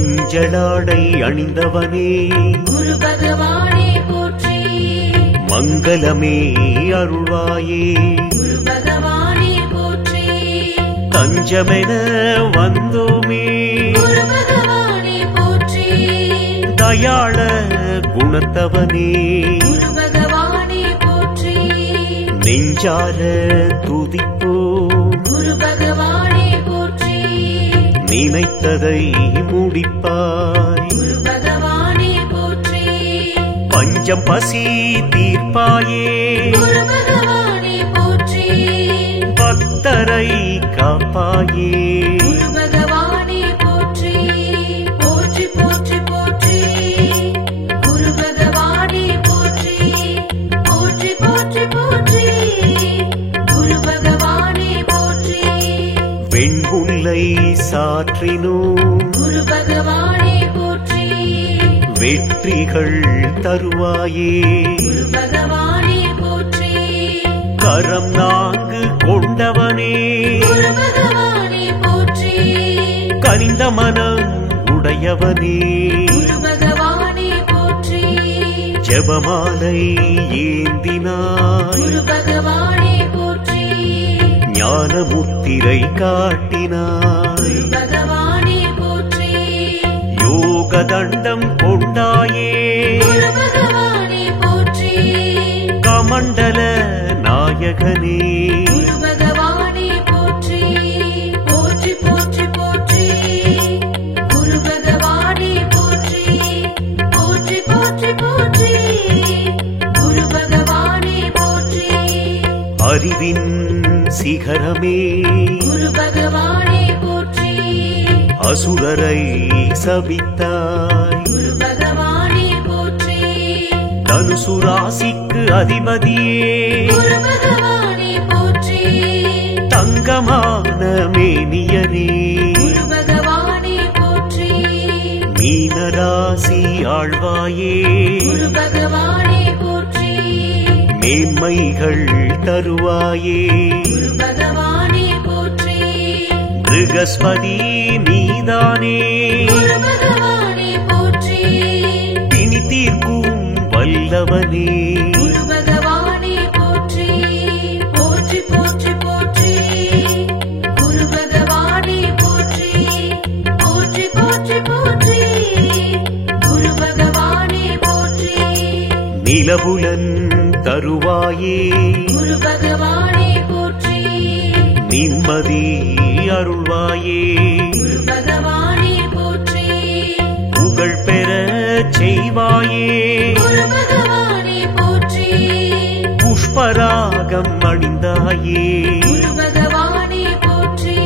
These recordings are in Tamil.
மஞ்சளாடை அணிந்தவனே குரு பகவானே போற்றி. மங்களமே அருள்வாயே குரு பகவானே போற்றி. தஞ்சமென வந்தோமே குரு பகவானே போற்றி. தயாள குணத்தவனே குரு பகவானே போற்றி. நெஞ்சார துதிப்போ குரு பகவானே போற்றி. நினைத்ததை முடிப்பாய் குரு பகவானே போற்றி. பஞ்சம் பசி தீர்ப்பாயே குரு பகவானே போற்றி. பக்தரை காப்பாயே குரு பகவானே போற்றி. போற்றி போற்றி போற்றி. குரு பகவானே போற்றி. போற்றி போற்றி போற்றி. குரு பகவானே போற்றி. வெண்புல்லை சாற்றினோ குரு பகவானே போற்றி. வெற்றிகள் தருவாயே குரு பகவானே போற்றி. கரம் நான்கு கொண்டவனே குரு பகவானே போற்றி. கனிந்த மனம் உடையவனே குரு பகவானே போற்றி. ஜெபமாலை ஏந்தினாய் குரு பகவானே போற்றி. ஞான முத்திரை காட்டினாய் குரு பகவானே போற்றி. யோக தண்டம் கொண்டாயே குரு பகவானே போற்றி. கமண்டல நாயகனே குரு பகவானே போற்றி. போற்றி போற்றி போற்றி. குரு பகவானே போற்றி. போற்றி போற்றி போற்றி. குரு பகவானே போற்றி. அறிவின் சிகரமே குரு பகவானே போற்றி. அசுரரை சபித்தாய் குரு பகவானே போற்றி. தனுசு ராசிக்கு அதிபதியே குரு பகவானே போற்றி. தங்கமான மேனியனே குரு பகவானே போற்றி. மீனராசி ஆழ்வாயே குரு பகவானே போற்றி. மேன்மைகள் தருவாயே குரு பகவானே போற்றி. ப்ருகஸ்பதி நீதானே குரு பகவானே போற்றி. பிணி தீர்க்கும் வல்லவனே குரு பகவானே போற்றி. போற்றி போற்றி போற்றி. குரு பகவானே போற்றி. போற்றி போற்றி போற்றி. குரு பகவானே போற்றி. நிலவுலன் தருவாயே குரு பகவானே போற்றி. நிம்மதி அருள்வாயே குரு பகவானே போற்றி. புகழ் பெற செய்வாயே குரு பகவானே போற்றி. புஷ்பராகம் அணிந்தாயே குரு பகவானே போற்றி.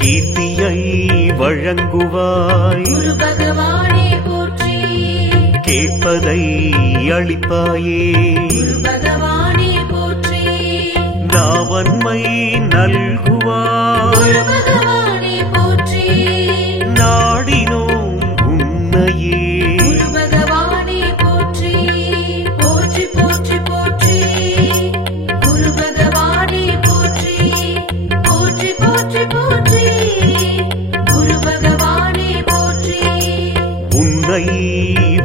கீர்த்தியை வழங்குவாய் குரு பகவானே போற்றி. கேட்பதை அளிப்பாயே குரு பகவானே போற்றி. நாவன்மை நல்குவாய் குரு பகவானே போற்றி. நாடினோம் உன்னையே குரு பகவானே போற்றி. போற்றி போற்றி போற்றி. குரு பகவானே போற்றி. போற்றி போற்றி போற்றி. குரு பகவானே போற்றி. உன்னை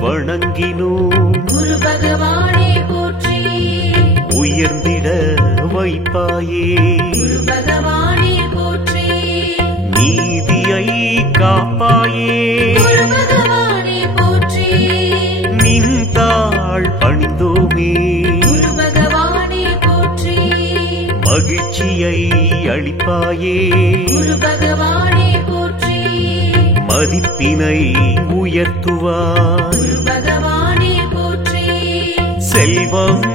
வணங்கினோம் குரு பகவானே போற்றி. உயர்ந்திட வைப்பாயே குரு பகவானே போற்றி. நீதியை காப்பாயே குரு பகவானே போற்றி. நின்றாள் பணிந்தோமே குரு பகவானே போற்றி. மகிழ்ச்சியை அளிப்பாயே குரு பகவானே போற்றி. மதிப்பினை உயர்த்துவாய் குரு பகவானே போற்றி. செல்வம்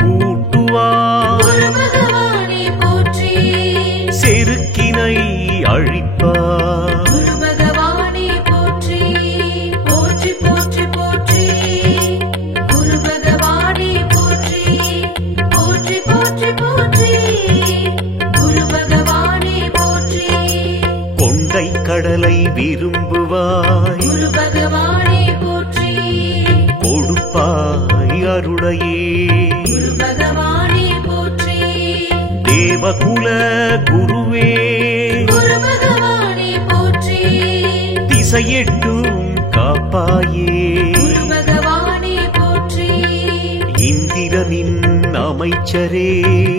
கூட்டுவாய் குரு பகவானே போற்றி. செருக்கினை அழிப்பாய் குரு பகவானே போற்றி. போற்றி போற்றி போற்றி. குரு பகவானே போற்றி. போற்றி போற்றி போற்றி. குரு பகவானே போற்றி. கொண்டை கடலை விரும்புவாய் குரு பகவானே போற்றி. கொடுப்பாய் அருளையே குரு பகவானே போற்றி. தேவகுல குருவே குரு பகவானே போற்றி. திசையெட்டும் காப்பாயே குரு பகவானே போற்றி இந்திரனின் அமைச்சரே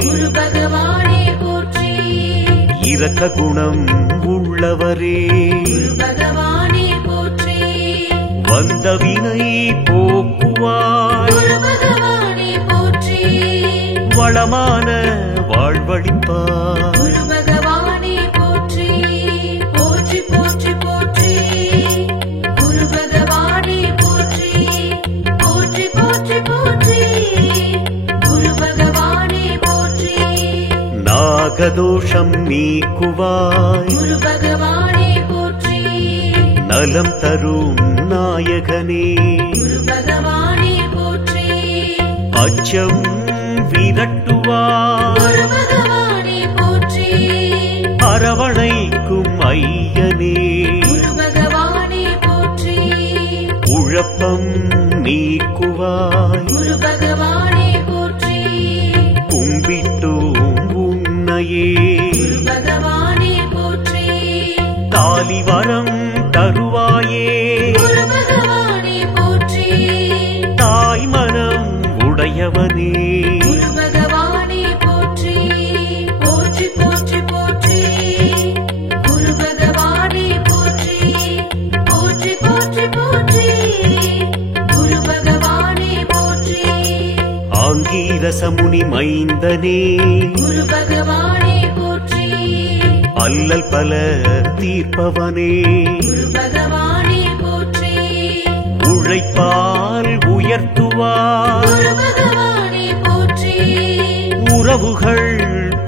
குரு பகவானே போற்றி இரக்க குணம் உள்ளவரே குரு பகவானே போற்றி வந்த வினை போக்குவாய் குரு பகவானே போற்றி வளமான வாழ்வழிப்பாய் குரு பகவானே போற்றி போற்றி போற்றி போற்றி குரு பகவானே போற்றி போற்றி போற்றி போற்றி குரு பகவானே போற்றி நாகதோஷம் நீக்குவாய் குரு பகவானே போற்றி நலம் தரும் நாயகனே குரு பகவானே போற்றி அச்சம் விரட்டுவாய் குரு பகவானே போற்றி அரவணைக்கும் ஐயனே குரு பகவானே போற்றி குழப்பம் நீக்குவாய் குரு பகவானே போற்றி கும்பிட்டோம் உன்னையே குரு பகவானே போற்றி தாலிவரம் தருவாயே குரு பகவானே போற்றி தாய் மனம் உடையவனே குரு பகவானே போற்றி போற்றி போற்றி போற்றி குரு பகவானே போற்றி போற்றி போற்றி போற்றி குரு பகவானே போற்றி ஆங்கீரசமுனி மைந்தனே குரு பகவானே போற்றி அல்லல் பல தீர்ப்பவனே குரு பகவானே போற்றி உழைப்பால் உயர்த்துவாய் குரு பகவானே போற்றி உறவுகள்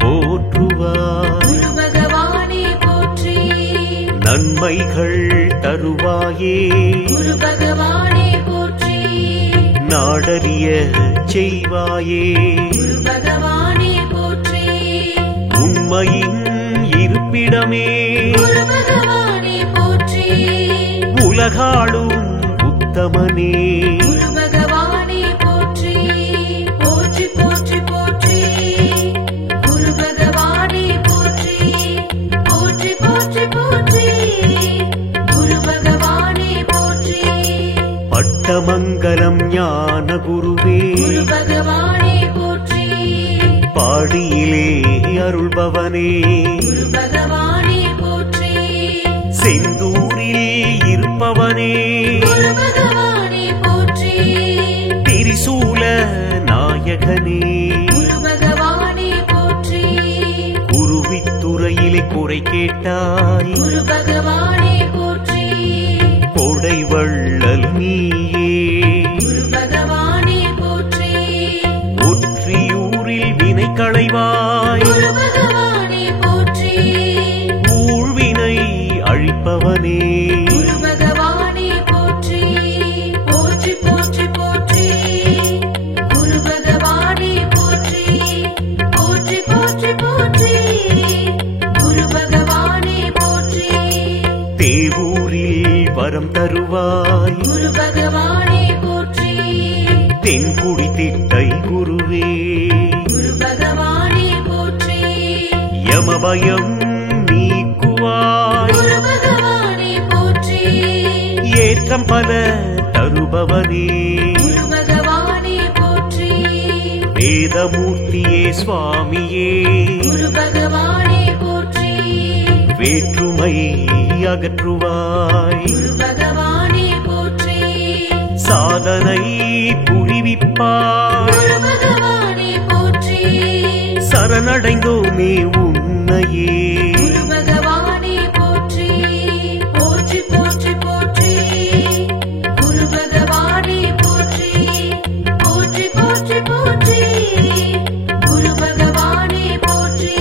போற்றுவாய் குரு பகவானே போற்றி நன்மைகள் தருவாயே குரு பகவானே போற்றி நாடறிய செய்வாயே குரு பகவானே போற்றி உண்மையின் இருப்பிடமே குரு பகவானே போற்றி உலகாளும் உத்தமனே குரு பகவானே போற்றி போற்றி போற்றி போற்றி குரு பகவானே போற்றி போற்றி போற்றி போற்றி குரு பகவானே போற்றி பட்டமங்கலம் ஞான குருவே குரு பகவானே போற்றி பாடியிலே அருள்பவனே குரு பகவானே போற்றி செந்தூரில் இருப்பவனே குரு பகவானே போற்றி திரிசூல நாயகனே குரு பகவானே போற்றி குருவித்துறையிலே குறை கேட்டாய் குரு பகவானே போற்றி கொடை வள்ளல் நீயே குரு பகவானே போற்றி ஒற்றியூரில் வினை களைவாய் குரு பகவானே போற்றி ஊழ்வினை அழிப்பவனே குரு பகவானே போற்றி போற்றி போற்றி போற்றி குரு பகவானே போற்றி போற்றி போற்றி போற்றி குரு பகவானே போற்றி தேவூரில் வரம் தருவாய் குரு பகவானே போற்றி தென்குடி திட்டை குருவே குரு பகவானே போற்றி யமபயம் நீக்குவாய் குரு பகவானே போற்றி ஏற்றம் பல தருபவனே குரு பகவானே போற்றி வேதமூர்த்தியே சுவாமியே குரு பகவானே போற்றி வேற்றுமை அகற்றுவாய் குரு பகவானே போற்றி சாதனை புரிவிப்பாய் குரு பகவானே போற்றி சரணடைந்தோமே உன்னையே குரு பகவானே போற்றி போற்றி போற்றி போற்றி குரு பகவானே போற்றி போற்றி போற்றி போற்றி குரு பகவானே போற்றி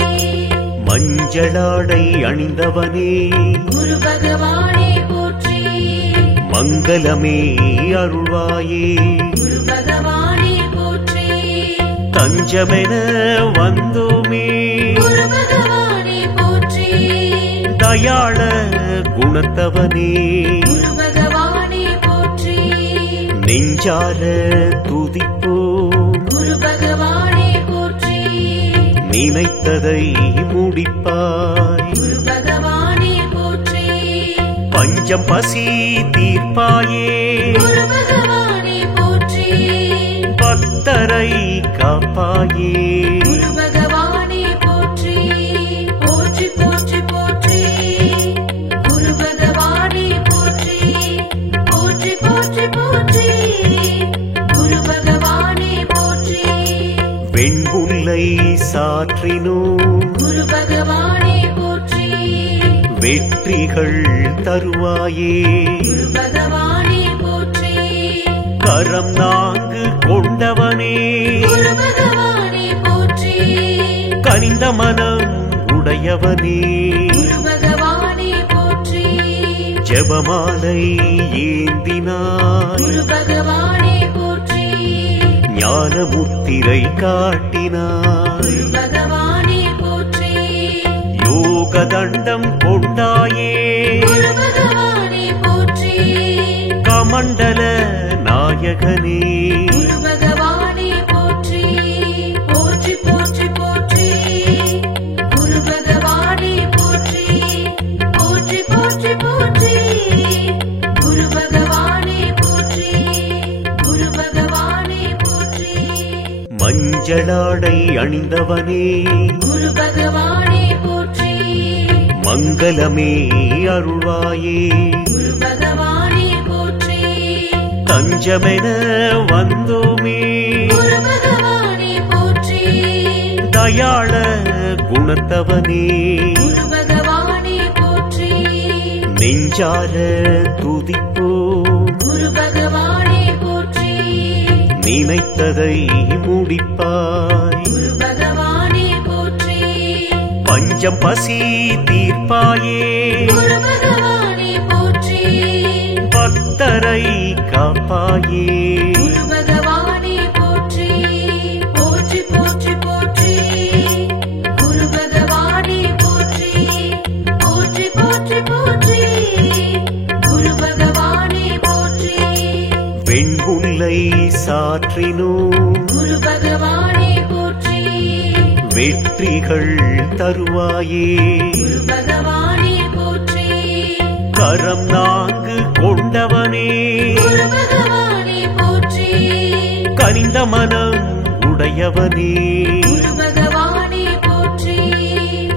மஞ்சளாடை அணிந்தவனே குரு பகவானே போற்றி மங்களமே அருள்வாயே குரு பகவானே போற்றி தஞ்சமென வந்தோமே குரு பகவானே போற்றி தயாள குணத்தவனே குரு பகவானே போற்றி நெஞ்சார துதிப்போம் குரு பகவானே போற்றி நினைத்ததை முடிப்பாய் குரு பகவானே போற்றி பஞ்ச பஞ்சம் பசி தீர்ப்பாயே குரு பகவானே போற்றி பக்தரை காப்பாயே குரு பகவானே போற்றி போற்றி போற்றி போற்றி குரு பகவானே போற்றி போற்றி போற்றி போற்றி குரு பகவானே போற்றி வெண்புல்லை சாற்றினோ குரு பகவானே போற்றி வெற்றிகள் தருவாயே குரு பகவானே போற்றி கரம் நான்கு கொண்டவனே குரு பகவானே போற்றி கனிந்த மனம் உடையவனே குரு பகவானே போற்றி ஜெபமாலை ஏந்தினாய் குரு பகவானே போற்றி ஞான முத்திரை காட்டினாய் குரு பகவானே போற்றி யோக தண்டம் கொண்டாயே குரு பகவானே போற்றி கமண்டல நாயகனே குரு பகவானே போற்றி போற்றி போற்றி போற்றி குரு பகவானே போற்றி போற்றி போற்றி போற்றி குரு பகவானே போற்றி குரு பகவானே போற்றி மஞ்சளாடை அணிந்தவனே குரு பகவானே போற்றி மங்களமே அருள்வாயே குரு பகவானே போற்றி தஞ்சமென வந்தோமே குரு பகவானே போற்றி தயாள குணத்தவனே குரு பகவானே போற்றி நெஞ்சார துதிப்போ குரு பகவானே போற்றி நினைத்ததை முடிப்பாய் குரு பகவானே போற்றி பஞ்சம் பசி தீர்ப்பாயே குரு பகவானே போற்றி பக்தரை காப்பாயே குரு பகவானே போற்றி போற்றி போற்றி போற்றி குரு பகவானே போற்றி போற்றி போற்றி போற்றி குரு பகவானே போற்றி வெண்புல்லை சாற்றினோ குரு பகவானே போற்றி வெற்றிகள் தருவாயே குரு பகவானே போற்றி கரம் நான்கு கொண்டவனே குரு பகவானே போற்றி கனிந்த மனம் உடையவனே குரு பகவானே போற்றி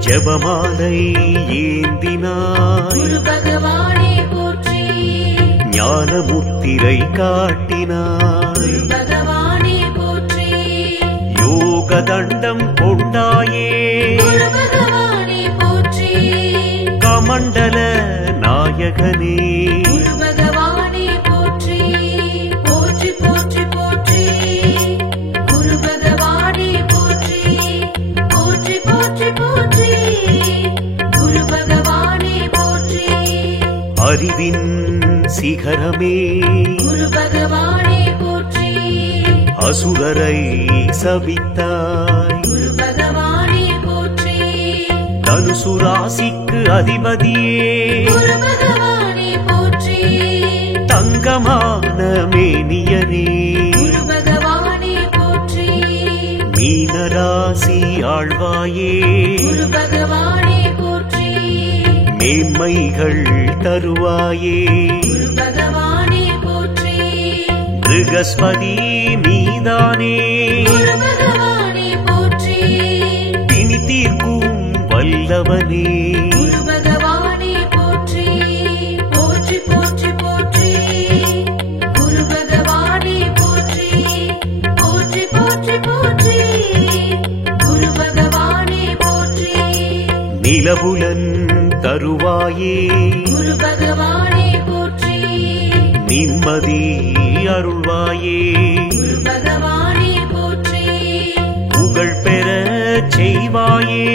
ஜெபமாலை ஏந்தினாய் குரு பகவானே போற்றி ஞான முத்திரை காட்டினாய் குரு பகவானே போற்றி யோக தண்டம் கொண்டாயே குரு பகவானே போற்றி கமண்டல நாயகனே குரு பகவானே போற்றி போற்றி போற்றி போற்றி குரு பகவானே போற்றி போற்றி போற்றி போற்றி குரு பகவானே போற்றி அறிவின் சிகரமே குரு பகவானே போற்றி அசுரரை சபித்தாய் குரு பகவானே போற்றி தனுசு ராசிக்கு அதிபதியே குரு பகவானே போற்றி தங்கமான மேனியனே குரு பகவானே போற்றி மீனராசி ஆழ்வாயே குரு பகவானே போற்றி மேன்மைகள் தருவாயே குரு பகவானே போற்றி ப்ருகஸ்பதி நீதானே குரு பகவானே போற்றி பிணி தீர்க்கும் வல்லவனே குரு பகவானே போற்றி போற்றி போற்றி போற்றி குரு பகவானே போற்றி போற்றி போற்றி போற்றி குரு பகவானே போற்றி நிலபுலன் தருவாயே குரு பகவானே போற்றி நிம்மதி அருள்வாயே குரு பகவானே போற்றி புகழ் பெற செய்வாயே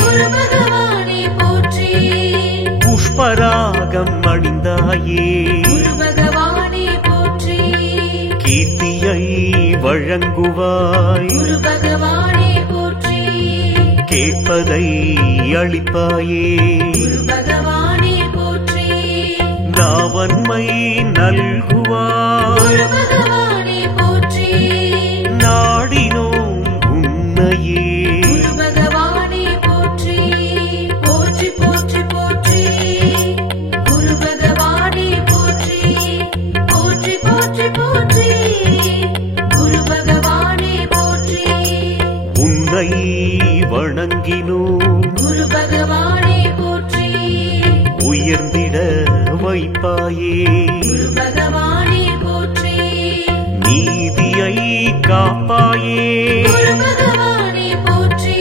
குரு பகவானே போற்றி புஷ்பராகம் அணிந்தாயே குரு பகவானே போற்றி கீர்த்தியை வழங்குவாய் குரு பகவானே போற்றி கேட்பதை அளிப்பாயே குரு பகவானே போற்றி நாவன்மை நல்குவாய் குரு பகவானே போற்றி நாடினோம் உன்னையே குரு பகவானே போற்றி போற்றி போற்றி போற்றி குரு பகவானே உன்னை வணங்கினோம். குரு பகவானே போற்றி. உயர்ந்திட வைப்பாயே. குரு பகவானே போற்றி. நீதியை காப்பாயே. குரு பகவானே போற்றி.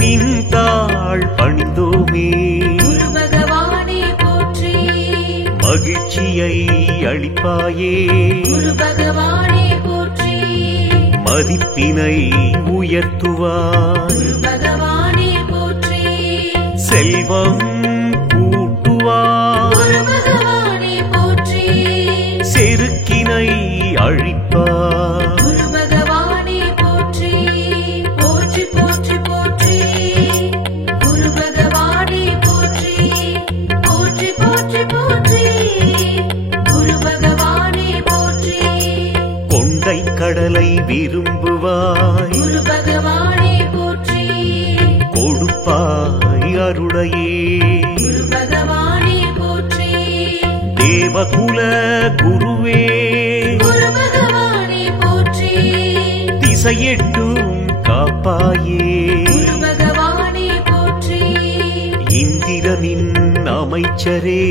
நின் தாழ் பணிந்தோமே. குரு பகவானே போற்றி. மகிழ்ச்சியை அளிப்பாயே. குரு பகவானே போற்றி. மதிப்பினை உயர்த்துவாய். குரு பகவானே போற்றி. செல்வம் கூட்டுவாய். குரு பகவானே போற்றி. செருக்கினை அழிப்பாய். குரு பகவானே போற்றி. போற்றி போற்றி போற்றி. குரு பகவானே போற்றி. போற்றி போற்றி போற்றி. குரு பகவானே போற்றி. கொண்டை கடலை விரும்புவாய். குரு பகவானே போற்றி. கொடுப்பாய் அருளையே. குரு பகவானே போற்றி. தேவகுல குருவே. குரு பகவானே போற்றி. திசையெட்டும் காப்பாயே. குரு பகவானே போற்றி. இந்திரனின் அமைச்சரே.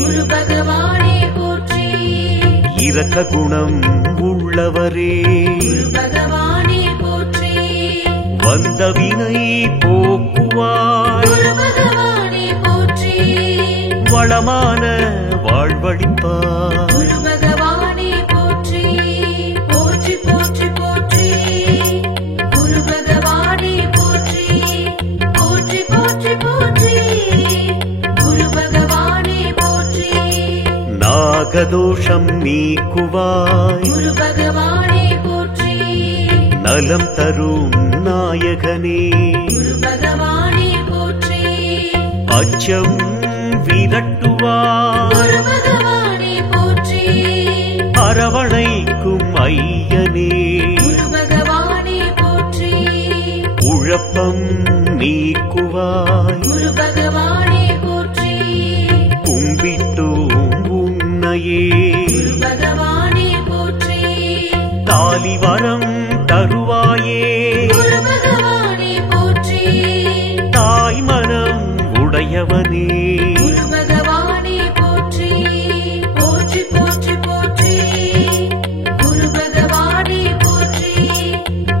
குரு பகவானே போற்றி. இரக்க குணம் உள்ளவரே. குரு பகவானே போற்றி. வந்த வினை போக்குவாய். குரு பகவானே போற்றி. வளமான வாழ்வழிப்பாய். குரு பகவானே போற்றி. போற்றி போற்றி போற்றி. குரு பகவானே போற்றி. போற்றி போற்றி போற்றி. குரு பகவானே போற்றி. நாகதோஷம் நீக்குவாய். குரு பகவானே போற்றி. நலம் தரும் நாயகனே. குரு பகவானே போற்றி. அச்சம் விரட்டுவாய். குரு பகவானே போற்றி. அரவணைக்கும் ஐயனே. குரு பகவானே போற்றி. குழப்பம் நீக்குவாய். குரு பகவானே போற்றி. கும்பிட்டோம் உன்னையே. குரு பகவானே போற்றி. தாலிவரம் தருவாயே. குரு பகவானே போற்றி. தாய் மனம் உடையவனே. குரு பகவானே போற்றி. போற்றி போற்றி போற்றி. குரு பகவானே போற்றி.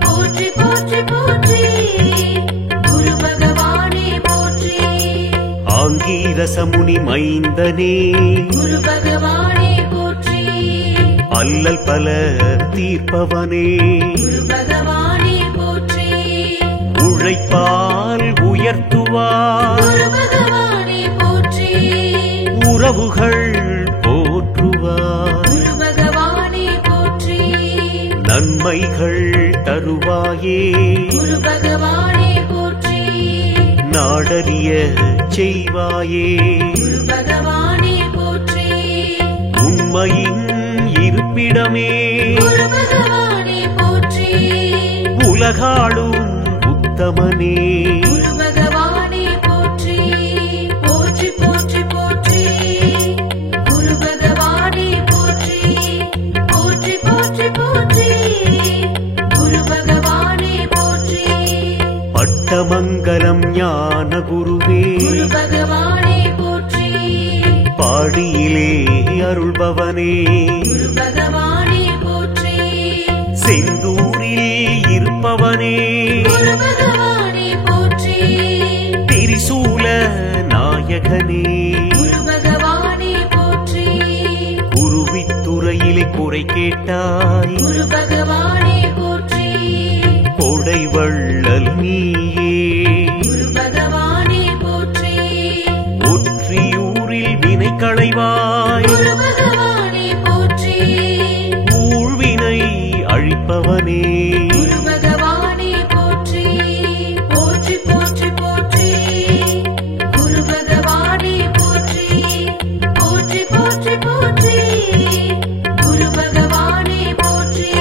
போற்றி போற்றி போற்றி. குரு பகவானே போற்றி. ஆங்கீரசமுனி மைந்தனே. குரு பகவானே போற்றி. அல்லல் பல தீர்ப்பவனே. குரு பகவானே போற்றி. உழைப்பால் உயர்த்துவாய். குரு பகவானே போற்றி. உறவுகள் போற்றுவாய். குரு பகவானே போற்றி. நன்மைகள் தருவாயே. குரு பகவானே போற்றி. நாடறிய செய்வாயே. குரு பகவானே போற்றி. உண்மையின் இருப்பிடமே. குரு பகவானே போற்றி. உலகாளும் உத்தமனே. குரு பகவானே போற்றி. போற்றி போற்றி போற்றி. குரு பகவானே போற்றி. போற்றி போற்றி போற்றி. குரு பகவானே போற்றி. பட்டமங்கலம் ஞான குருவே. குரு பகவானே போற்றி. பாடியிலே அருள்பவனே. குரு பகவானே போற்றி. செந்தூரில் இருப்பவனே. குரு பகவானே போற்றி. திரிசூல நாயகனே. குரு பகவானே போற்றி. குருவித்துறையிலே குறை கேட்டாய். குரு பகவானே போற்றி. கொடை வள்ளல் நீயே. குரு பகவானே போற்றி. ஒற்றியூரில் வினை களைவாய். குரு பகவானே போற்றி. ஊழ்வினை அழிப்பவனே. குரு பகவானே போற்றி. போற்றி போற்றி போற்றி. குரு பகவானே போற்றி. போற்றி போற்றி போற்றி. குரு பகவானே போற்றி.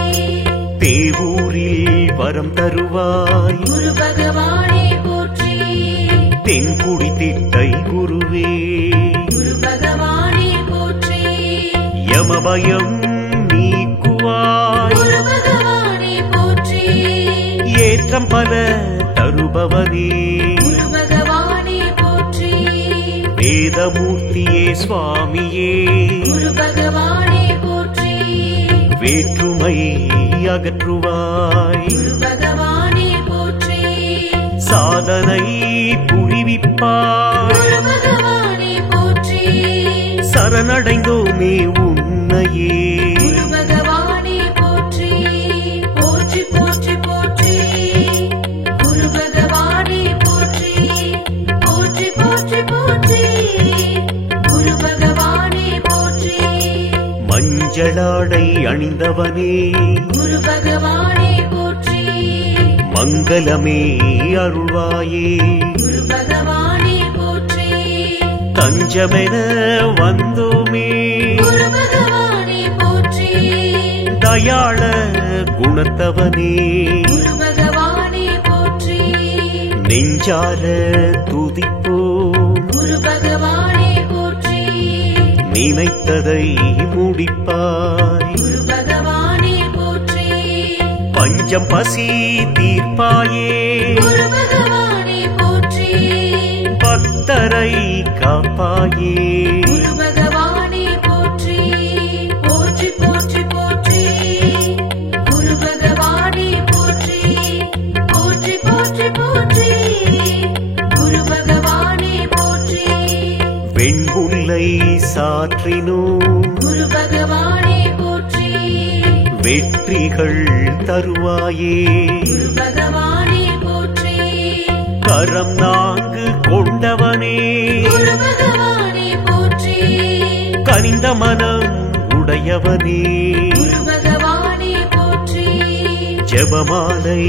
தேவூரில் வரம் தருவாய். குரு பகவானே போற்றி. தென்குடி திட்டை குருவே. குரு பகவானே போற்றி. யமபயம் நீக்குவாய். குரு பகவானே போற்றி. ஏற்றம் பல தருபவனே குரு பகவானே போற்றி வேதமூர்த்தியே சுவாமியே குரு பகவானே போற்றி வேற்றுமை அகற்றுவாய் குரு பகவானே போற்றி சாதனை புரிவிப்பாய் குரு பகவானே போற்றி சரணடைந்தோமே உன்னையே குரு பகவானே போற்றி போற்றி போற்றி போற்றி குரு பகவானே போற்றி போற்றி போற்றி போற்றி குரு பகவானே போற்றி மஞ்சளாடை அணிந்தவனே குரு பகவானே போற்றி மங்களமே அருள்வாயே குரு பகவானே போற்றி தஞ்சமென வந்தோமே குரு பகவானே போற்றி தயாள குணத்தவனே குரு பகவானே போற்றி நெஞ்சார துதிப்போம் குரு பகவானே போற்றி நினைத்ததை முடிப்பாய் குரு பகவானே போற்றி பஞ்சம் பசி தீர்ப்பாயே குரு பகவானே போற்றி பக்தரை காப்பாயே குரு பகவானே போற்றி போற்றி போற்றி போற்றி குரு பகவானே போற்றி போற்றி போற்றி போற்றி குரு பகவானே போற்றி வெண்புல்லை சாற்றினோம் குரு பகவானே போற்றி வெற்றிகள் தருவாயே குரு பகவானே போற்றி கரம் நான்கு கொண்டவனே குரு பகவானே போற்றி கனிந்த மனம் உடையவனே குரு பகவானே போற்றி ஜெபமாலை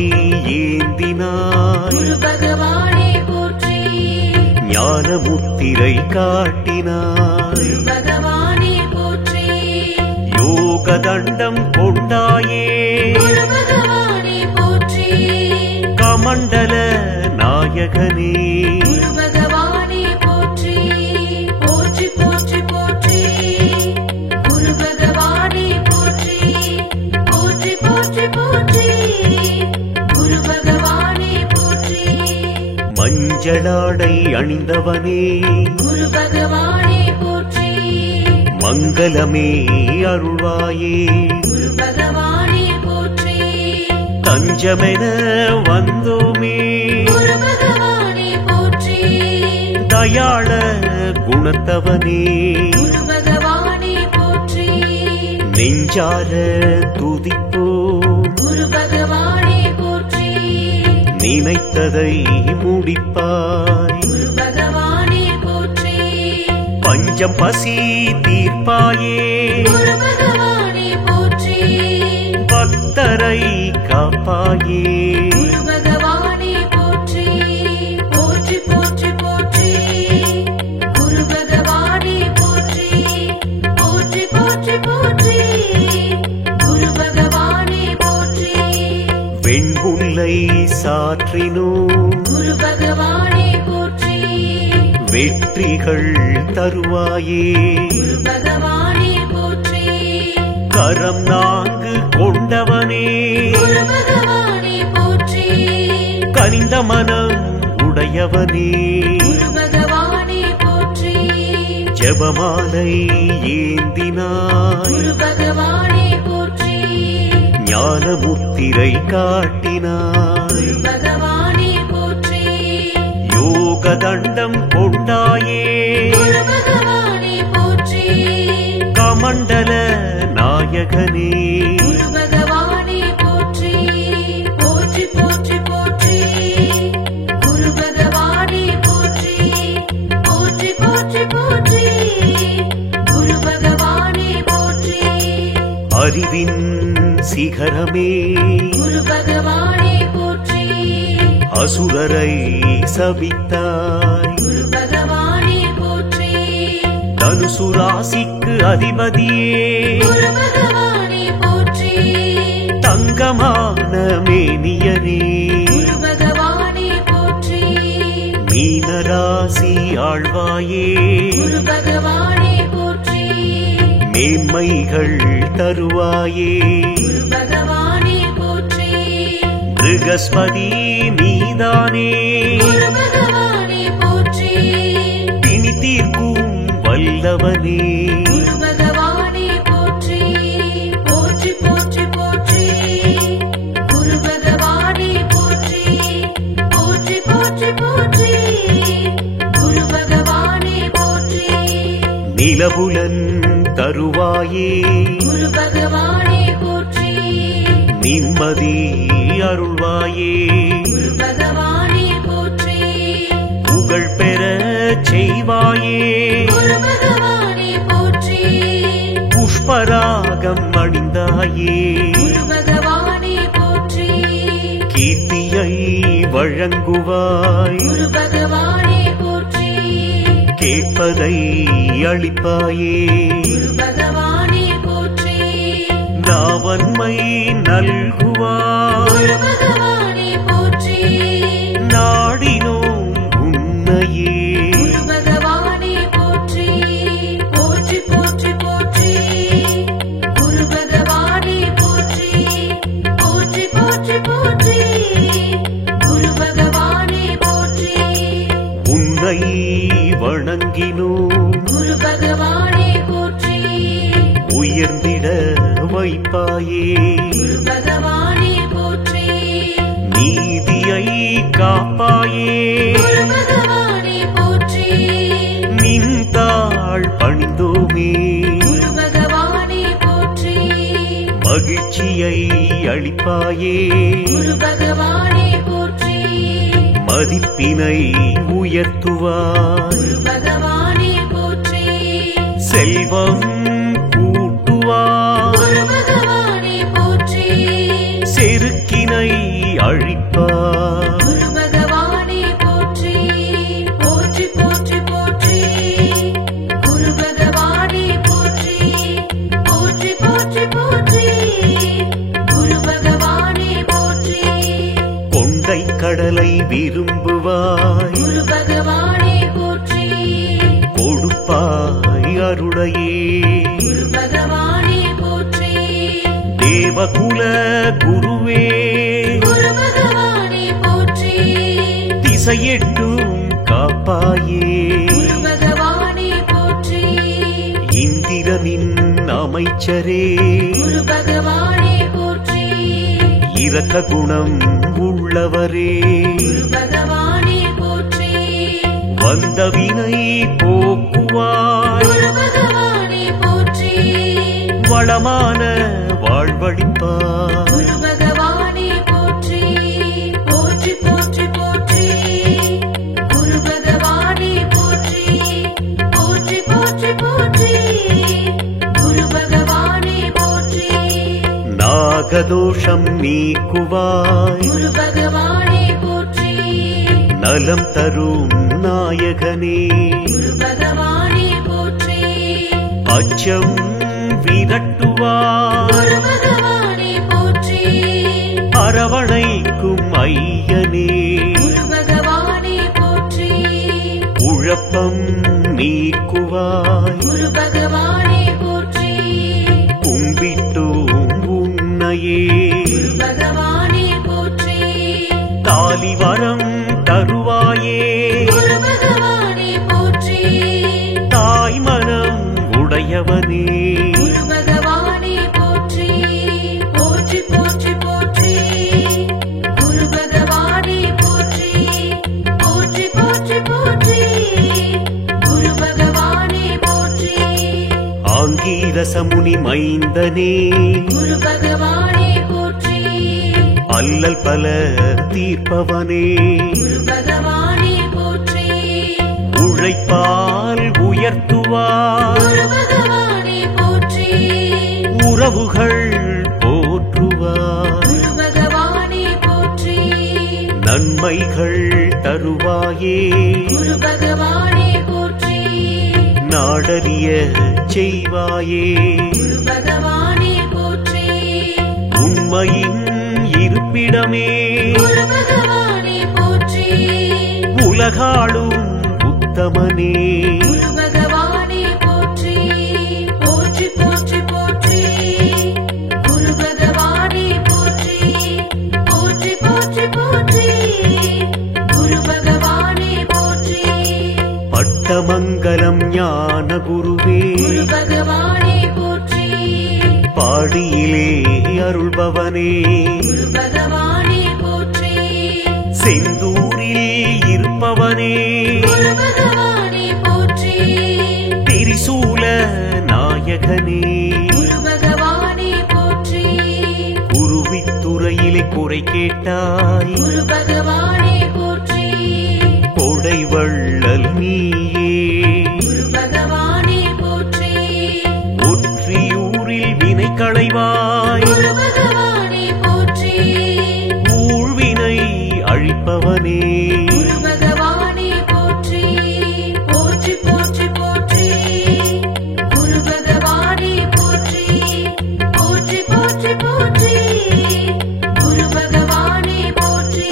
ஏந்தினாய் குரு பகவானே போற்றி ஞான முத்திரை காட்டினாய் குரு பகவானே போற்றி யோக தண்டம் கொண்டாயே குரு பகவானே போற்றி கமண்டல நாயகனே குரு பகவானே போற்றி போற்றி போற்றி போற்றி குரு பகவானே போற்றி போற்றி போற்றி போற்றி குரு பகவானே போற்றி மஞ்சளாடை அணிந்தவனே குரு பகவானே போற்றி மங்களமே அருள்வாயே குரு பகவானே போற்றி தஞ்சமென வந்தோமே குரு பகவானே போற்றி தயாள குணத்தவனே குரு பகவானே போற்றி நெஞ்சார துதிப்போம் குரு பகவானே போற்றி நினைத்ததை முடிப்பாய் குரு பகவானே போற்றி பஞ்சம் பசி தீர்ப்பாயே குரு பகவானே போற்றி பக்தரை காப்பாயே குரு பகவானே போற்றி போற்றி போற்றி போற்றி குரு பகவானே போற்றி போற்றி போற்றி போற்றி குரு பகவானே போற்றி வெண்புல்லை சாற்றினோம் குரு பகவானே போற்றி வெற்றிகள் தருவாயே குரு பகவானே போற்றி கரம் நான்கு கொண்டவனே குரு பகவானே போற்றி கனிந்த மனம் உடையவனே குரு பகவானே போற்றி ஜெபமாலை ஏந்தினாய் குரு பகவானே போற்றி ஞான முத்திரை காட்டினாய் குரு பகவானே போற்றி யோக தண்டம் கொண்டாயே குரு பகவானே போற்றி கமண்டல நாயகனே குரு பகவானே போற்றி போற்றி போற்றி போற்றி குரு பகவானே போற்றி போற்றி போற்றி போற்றி குரு பகவானே போற்றி அறிவின் சிகரமே குரு பகவானே போற்றி அசுரரை சபித்தாய் குரு பகவானே போற்றி தனுசு ராசிக்கு அதிபதியே குரு பகவானே போற்றி தங்கமான மேனியனே குரு பகவானே போற்றி மீனராசி ஆழ்வாயே குரு பகவானே போற்றி மேன்மைகள் தருவாயே குரு பகவானே போற்றி பிரகஸ்பதி நீதானே குரு பகவானே போற்றி பிணி தீர்க்கும் வல்லவனே குரு பகவானே போற்றி போற்றி போற்றி போற்றி குரு பகவானே போற்றி போற்றி போற்றி போற்றி குரு பகவானே போற்றி நிலபுலன் தருவாயே குரு பகவானே போற்றி நிம்மதி அருள்வாயே குரு பகவானே போற்றி புகழ் பெற செய்வாயே குரு பகவானே போற்றி புஷ்பராகம் அணிந்தாயே குரு பகவானே போற்றி கீர்த்தியை வழங்குவாய் குரு பகவானே போற்றி கேட்பதை அளிப்பாயே குரு பகவானே போற்றி நாவன்மை நல்குவாய் குரு பகவானே போற்றி நாடினோம் உன்னையே குரு பகவானே போற்றி போற்றி போற்றி போற்றி குரு பகவானே போற்றி போற்றி போற்றி போற்றி குரு பகவானே போற்றி உன்னை வணங்கினோம் குரு பகவானே போற்றி உயர்ந்திட வைப்பாயே குரு பகவானே போற்றி நீதியை காப்பாயே குரு பகவானே போற்றி நின் தாழ் பணிந்தோமே குரு பகவானே போற்றி மகிழ்ச்சியை அளிப்பாயே குரு பகவானே போற்றி மதிப்பினை உயர்த்துவாய் குரு பகவானே போற்றி செல்வம் கூட்டுவாய் குரு பகவானே போற்றி செருக்கினை அழிப்பாய் குரு பகவானே போற்றி போற்றி போற்றி போற்றி குரு பகவானே போற்றி போற்றி போற்றி போற்றி குரு பகவானே போற்றி கொண்டை கடலை விரும்புவாய் குரு பகவானே போற்றி கொடுப்பாய் அருளையே குரு பகவானே போற்றி தேவகுல குருவே குரு பகவானே போற்றி திசையெட்டும் காப்பாயே குரு பகவானே போற்றி இந்திரனின் அமைச்சரே குரு பகவானே போற்றி இரக்க குணம் உள்ளவரே குரு பகவானே போற்றி வந்த வினை போக்குவாய் குரு பகவானே போற்றி வளமான வாழ்வழிப்பாய் குரு பகவானே போற்றி போற்றி போற்றி போற்றி குரு பகவானே போற்றி போற்றி போற்றி போற்றி குரு பகவானே போற்றி நாகதோஷம் நீக்குவாய் குரு பகவானே போற்றி நலம் தரும் நாயகனே குரு பகவானே போற்றி அச்சம் விரட்டுவாய் குரு பகவானே போற்றி அரவணைக்கும் ஐயனே குரு பகவானே போற்றி குழப்பம் நீக்குவாய் குரு பகவானே போற்றி கும்பிட்டோம் உன்னையே குரு பகவானே போற்றி தாலிவரம் தருவாயே குரு பகவானே போற்றி தாய் மனம் உடையவனே குரு பகவானே போற்றி போற்றி போற்றி போற்றி குரு பகவானே போற்றி போற்றி போற்றி போற்றி குரு பகவானே போற்றி ஆங்கீரசமுனி மைந்தனே குரு பகவானே போற்றி அல்லல் பல தீர்ப்பவனே குரு பகவானே போற்றி உழைப்பால் உயர்த்துவாய் குரு பகவானே போற்றி உறவுகள் போற்றுவாய் குரு பகவானே போற்றி நன்மைகள் தருவாயே குரு பகவானே போற்றி நாடறிய செய்வாயே குரு பகவானே போற்றி உண்மையின் இருப்பிடமே குரு பகவானே போற்றி உலகாளும் உத்தமனே குரு பகவானே போற்றி போற்றி போற்றி போற்றி குரு பகவானே போற்றி போற்றி போற்றி மூலமங்கலம் ஞான குருவே குரு பகவானே போற்றி பாடியிலே அருள்பவனே குரு பகவானே போற்றி செந்தூரில் இருப்பவனே குரு பகவானே போற்றி திரிசூல நாயகனே குரு பகவானே போற்றி குருவித்துறையிலே குறை கேட்டாய் குரு பகவானே போற்றி கொடை வள்ளல் நீயே குரு பகவானே போற்றி ஒற்றியூரில் வினை களைவாய் குரு பகவானே போற்றி ஊழ்வினை அழிப்பவனே குரு பகவானே போற்றி போற்றி போற்றி போற்றி குரு பகவானே போற்றி போற்றி போற்றி போற்றி குரு பகவானே போற்றி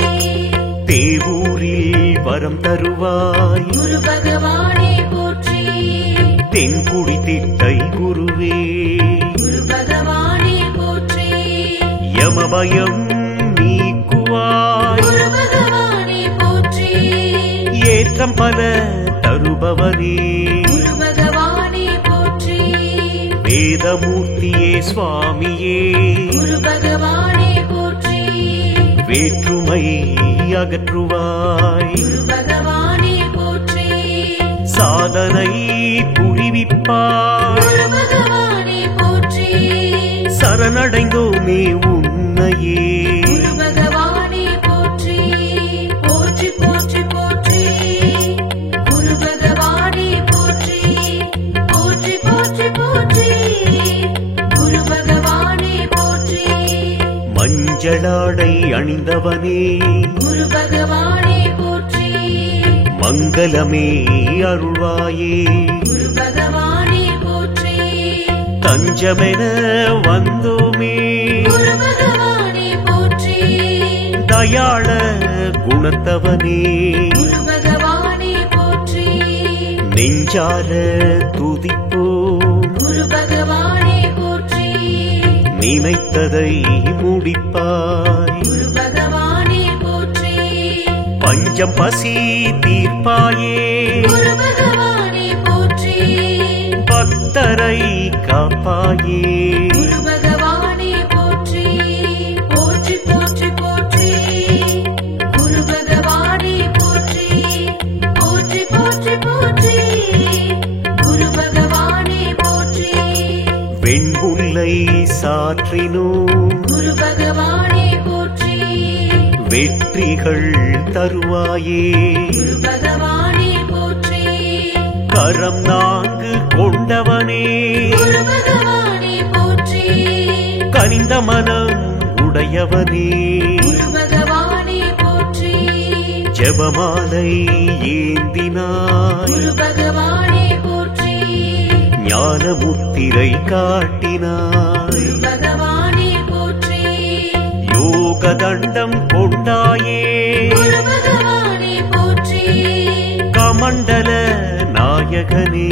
தேவூரில் வரம் தருவாய் குரு பகவானே போற்றி தென்குடி திட்டை குருவே குரு பகவானே போற்றி யமபயம் நீக்குவாய் குரு பகவானே போற்றி ஏற்றம் பல தருபவனே குரு பகவானே போற்றி வேதமூர்த்தியே சுவாமியே குரு பகவானே போற்றி வேற்றுமை அகற்றுவாய் குரு பகவானே போற்றி சாதனை புரிவிப்பாய் குரு பகவானே போற்றி சரணடைந்தோமே உன்னையே குரு பகவானே போற்றி போற்றி போற்றி போற்றி குரு பகவானே போற்றி போற்றி போற்றி போற்றி குரு பகவானே போற்றி மஞ்சளாடை அணிந்தவனே குரு பகவானே போற்றி மங்களமே அருள்வாயே குரு பகவானே போற்றி தஞ்சமென வந்தோமே குரு பகவானே போற்றி தயாள குணத்தவனே குரு பகவானே போற்றி நெஞ்சார துதிப்போம் குரு பகவானே போற்றி நினைத்ததை முடிப்பாய் குரு பகவானே போற்றி பஞ்சம் பசி தீர்ப்பாயே குரு பகவானே போற்றி பக்தரை காப்பாயே குரு பகவானே போற்றி போற்றி போற்றி போற்றி குரு பகவானே போற்றி போற்றி போற்றி போற்றி குரு பகவானே போற்றி வெண்புல்லை சாற்றினோம் குரு பகவானே போற்றி வெற்றிகள் தருவாயே குரு பகவானே போற்றி கரம் நான்கு கொண்டவனே குரு பகவானே போற்றி கனிந்த மனம் உடையவனே குரு பகவானே போற்றி ஜெபமாலை ஏந்தினாய் குரு பகவானே போற்றி ஞான முத்திரை காட்டினாய் குரு பகவானே போற்றி யோக தண்டம் கொண்டாயே குரு பகவானே போற்றி கமண்டல நாயகனே